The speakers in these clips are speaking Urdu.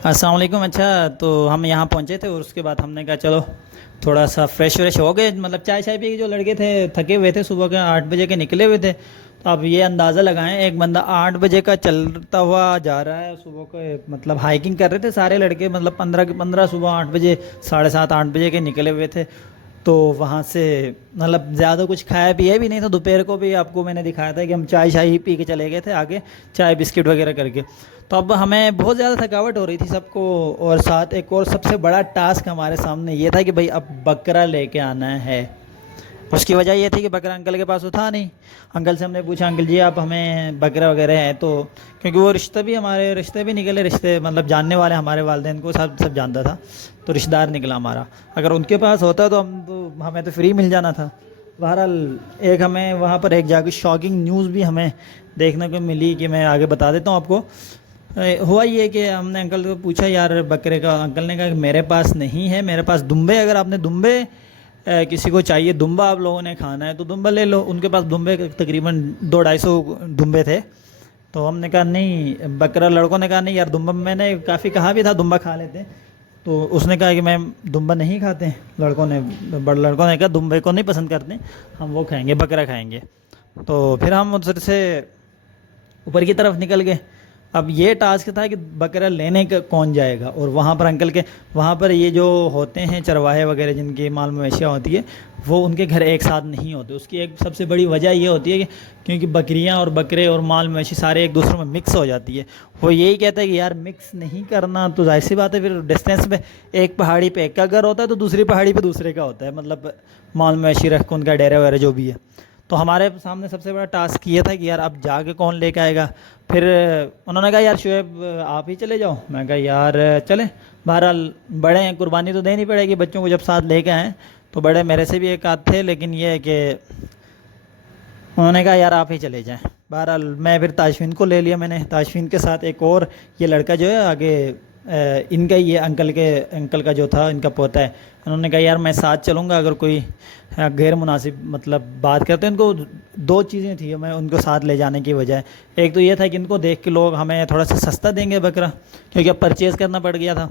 السلام علیکم۔ اچھا، تو ہم یہاں پہنچے تھے اور اس کے بعد ہم نے کہا چلو تھوڑا سا فریش وریش ہو گئے، مطلب چائے شائے پی کے جو لڑکے تھے تھکے ہوئے تھے، صبح کے 8 بجے کے نکلے ہوئے تھے۔ تو اب یہ اندازہ لگائیں، ایک بندہ 8 بجے کا چلتا ہوا جا رہا ہے صبح کے، مطلب ہائکنگ کر رہے تھے سارے لڑکے، مطلب 15 صبح 8 بجے، 7:30 8 بجے کے نکلے ہوئے تھے۔ تو وہاں سے مطلب زیادہ کچھ کھایا پیا بھی نہیں تھا، دوپہر کو بھی آپ کو میں نے دکھایا تھا کہ ہم چائے شائے ہی پی کے چلے گئے تھے آگے، چائے بسکٹ وغیرہ کر کے۔ تو اب ہمیں بہت زیادہ تھکاوٹ ہو رہی تھی سب کو، اور ساتھ ایک اور سب سے بڑا ٹاسک ہمارے سامنے یہ تھا کہ بھائی اب بکرا لے کے آنا ہے۔ اس کی وجہ یہ تھی کہ بکرا انکل کے پاس تو تھا نہیں۔ انکل سے ہم نے پوچھا، انکل جی آپ ہمیں بکرا وغیرہ ہے تو، کیونکہ وہ رشتے بھی نکلے، رشتے مطلب جاننے والے ہمارے والدین کو سب جانتا تھا، تو رشتہ دار نکلا ہمارا۔ اگر ان کے پاس ہوتا تو ہمیں تو فری مل جانا تھا۔ بہرحال ایک ہمیں وہاں پر ایک جا کے شاکنگ نیوز بھی ہمیں دیکھنے کو ملی کہ میں آگے بتا دیتا ہوں آپ کو۔ ہوا یہ کہ ہم نے انکل کو پوچھا یار بکرے کا، انکل نے کہا کہ میرے پاس نہیں ہے، میرے پاس دمبے، اگر آپ نے دمبے کسی کو چاہیے، دمبا آپ لوگوں نے کھانا ہے تو دمبا لے لو۔ ان کے پاس دمبے تقریباً 200-250 دمبے تھے۔ تو ہم نے کہا نہیں بکرا، لڑکوں نے کہا نہیں یار دمبا، میں نے کافی کہا بھی تھا دمبا کھا لیتے، تو اس نے کہا کہ میں دمبا نہیں کھاتے، بڑے لڑکوں نے کہا دمبے کو نہیں پسند کرتے، ہم وہ کھائیں گے، بکرا کھائیں گے۔ تو پھر ہم ادھر سے اوپر کی طرف نکل گئے۔ اب یہ ٹاسک تھا کہ بکرا لینے کا کون جائے گا، اور وہاں پر انکل کے، وہاں پر یہ جو ہوتے ہیں چرواہے وغیرہ جن کی مال مویشیاں ہوتی ہے، وہ ان کے گھر ایک ساتھ نہیں ہوتے۔ اس کی ایک سب سے بڑی وجہ یہ ہوتی ہے کہ کیونکہ بکریاں اور بکرے اور مال مویشی سارے ایک دوسرے میں مکس ہو جاتی ہے۔ وہ یہی کہتا ہے کہ یار مکس نہیں کرنا، تو ظاہر سی بات ہے پھر ڈسٹینس پہ ایک پہاڑی پہ ایک کا گھر ہوتا ہے تو دوسری پہاڑی پہ دوسرے کا ہوتا ہے، مطلب مال مویشی رکھ کے ان کا ڈیرا وغیرہ جو بھی ہے۔ تو ہمارے سامنے سب سے بڑا ٹاسک یہ تھا کہ یار اب جا کے کون لے کے آئے گا۔ پھر انہوں نے کہا یار شعیب آپ ہی چلے جاؤ، میں کہا یار چلیں، بہرحال بڑے ہیں، قربانی تو دینی پڑے گی، بچوں کو جب ساتھ لے کے آئیں تو بڑے میرے سے بھی ایک آدھ تھے، لیکن یہ ہے کہ انہوں نے کہا یار آپ ہی چلے جائیں۔ بہرحال میں پھر تاشفین کو لے لیا، میں نے تاشفین کے ساتھ ایک اور یہ لڑکا جو ہے آگے، ان کا یہ انکل کا جو تھا، ان کا پوتا ہے، انہوں نے کہا یار میں ساتھ چلوں گا، اگر کوئی غیر مناسب مطلب بات کرتے ہیں۔ ان کو دو چیزیں تھیں میں ان کو ساتھ لے جانے کی وجہ، ایک تو یہ تھا کہ ان کو دیکھ کے لوگ ہمیں تھوڑا سا سستا دیں گے بکرا، کیونکہ اب پرچیز کرنا پڑ گیا تھا۔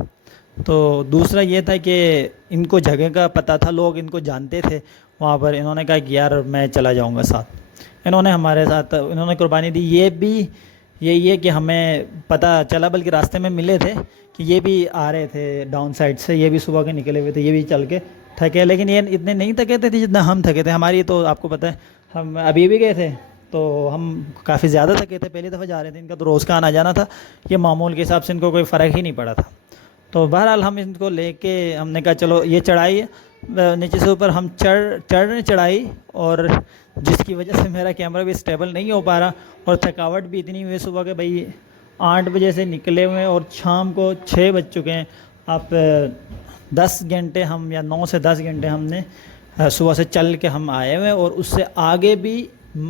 تو دوسرا یہ تھا کہ ان کو جگہ کا پتہ تھا، لوگ ان کو جانتے تھے وہاں پر۔ انہوں نے کہا کہ یار میں چلا جاؤں گا ساتھ، انہوں نے ہمارے ساتھ انہوں نے قربانی دی۔ یہ بھی یہی ہے کہ ہمیں پتہ چلا، بلکہ راستے میں ملے تھے کہ یہ بھی آ رہے تھے ڈاؤن سائڈ سے، یہ بھی صبح کے نکلے ہوئے تھے، یہ بھی چل کے تھکے، لیکن یہ اتنے نہیں تھکے تھے جتنا ہم تھکے تھے۔ ہماری تو آپ کو پتہ ہے، ہم ابھی بھی گئے تھے تو ہم کافی زیادہ تھکے تھے، پہلی دفعہ جا رہے تھے، ان کا تو روز کا آنا جانا تھا، یہ معمول کے حساب سے ان کو کوئی فرق ہی نہیں پڑا تھا۔ تو بہرحال ہم ان کو لے کے ہم نے کہا چلو یہ چڑھائی نیچے سے اوپر ہم چڑھ رہے چڑھائی، اور جس کی وجہ سے میرا کیمرہ بھی اسٹیبل نہیں ہو پا رہا، اور تھکاوٹ بھی اتنی ہوئی صبح کے بھائی 8 بجے سے نکلے ہوئے اور شام کو 6 بج چکے ہیں۔ آپ 10 گھنٹے ہم، یا 9 سے 10 گھنٹے ہم نے صبح سے چل کے ہم آئے ہوئے، اور اس سے آگے بھی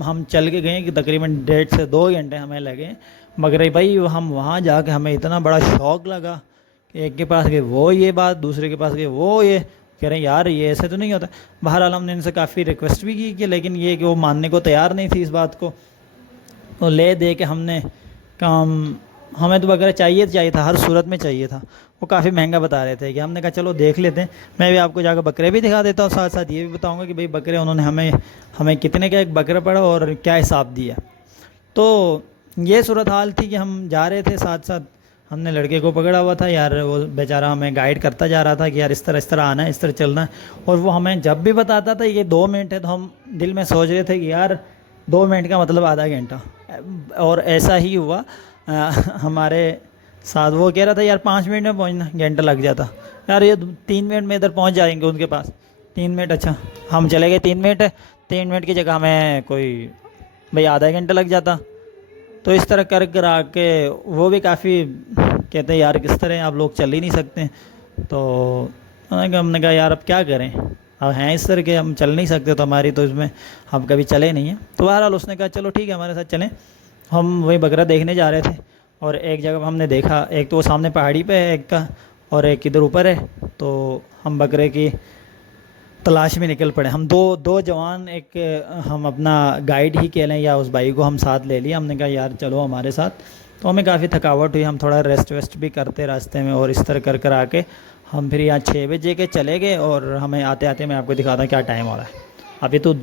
ہم چل کے گئے کہ تقریباً 1.5 سے 2 گھنٹے ہمیں لگے، مگر بھائی ہم وہاں جا کے ہمیں اتنا بڑا شوق لگا کہ ایک کے پاس گئے وہ یہ بات، دوسرے کے پاس گئے وہ یہ کہہ رہے ہیں یار یہ ایسے تو نہیں ہوتا۔ بہرحال ہم نے ان سے کافی ریکویسٹ بھی کی کہ، لیکن یہ کہ وہ ماننے کو تیار نہیں تھی اس بات کو، تو لے دے کے ہم نے کام، ہمیں تو بکرا چاہیے تھا، ہر صورت میں چاہیے تھا۔ وہ کافی مہنگا بتا رہے تھے کہ ہم نے کہا چلو دیکھ لیتے ہیں، میں بھی آپ کو جا کے بکرے بھی دکھا دیتا ہوں، ساتھ ساتھ یہ بھی بتاؤں گا کہ بھئی بکرے انہوں نے ہمیں کتنے کا ایک بکرا پڑا اور کیا حساب دیا۔ تو یہ صورتحال تھی کہ ہم جا رہے تھے، ساتھ ساتھ ہم نے لڑکے کو پکڑا ہوا تھا یار، وہ بیچارہ ہمیں گائیڈ کرتا جا رہا تھا کہ یار اس طرح آنا ہے، اس طرح چلنا ہے، اور وہ ہمیں جب بھی بتاتا تھا یہ 2 منٹ ہے تو ہم دل میں سوچ رہے تھے کہ یار 2 منٹ کا مطلب آدھا گھنٹہ، اور ایسا ہی ہوا ہمارے ساتھ۔ وہ کہہ رہا تھا یار 5 منٹ میں پہنچنا، گھنٹہ لگ جاتا، یار یہ 3 منٹ میں ادھر پہنچ جائیں گے ان کے پاس، 3 منٹ، اچھا ہم چلے گئے 3 منٹ کی جگہ ہمیں کوئی بھئی آدھا گھنٹہ لگ جاتا۔ تو اس طرح کر کے وہ بھی کافی کہتے ہیں یار کس طرح آپ لوگ چل ہی نہیں سکتے، تو ہم نے کہا یار اب کیا کریں، اب ہیں اس طرح کے ہم چل نہیں سکتے، تو ہماری تو اس میں ہم کبھی چلے نہیں ہیں۔ تو بہرحال اس نے کہا چلو ٹھیک ہے ہمارے ساتھ چلیں۔ ہم وہی بکرا دیکھنے جا رہے تھے، اور ایک جگہ ہم نے دیکھا، ایک تو وہ سامنے پہاڑی پہ ہے ایک کا، اور ایک ادھر اوپر ہے، تو ہم بکرے کی تلاش میں نکل پڑے۔ ہم دو جوان، ہم اپنا گائیڈ ہی کہہ لیں یا اس بھائی کو ہم ساتھ لے لیا، ہم نے کہا یار چلو ہمارے ساتھ، تو ہمیں کافی تھکاوٹ ہوئی, ہم تھوڑا ریسٹ ویسٹ بھی کرتے راستے میں, اور اس طرح کر کر آ کے ہم پھر یہاں 6 بجے کے چلے گئے, اور ہمیں آتے آتے میں آپ کو دکھاتا ہوں کیا ٹائم ہو رہا ہے ابھی تو.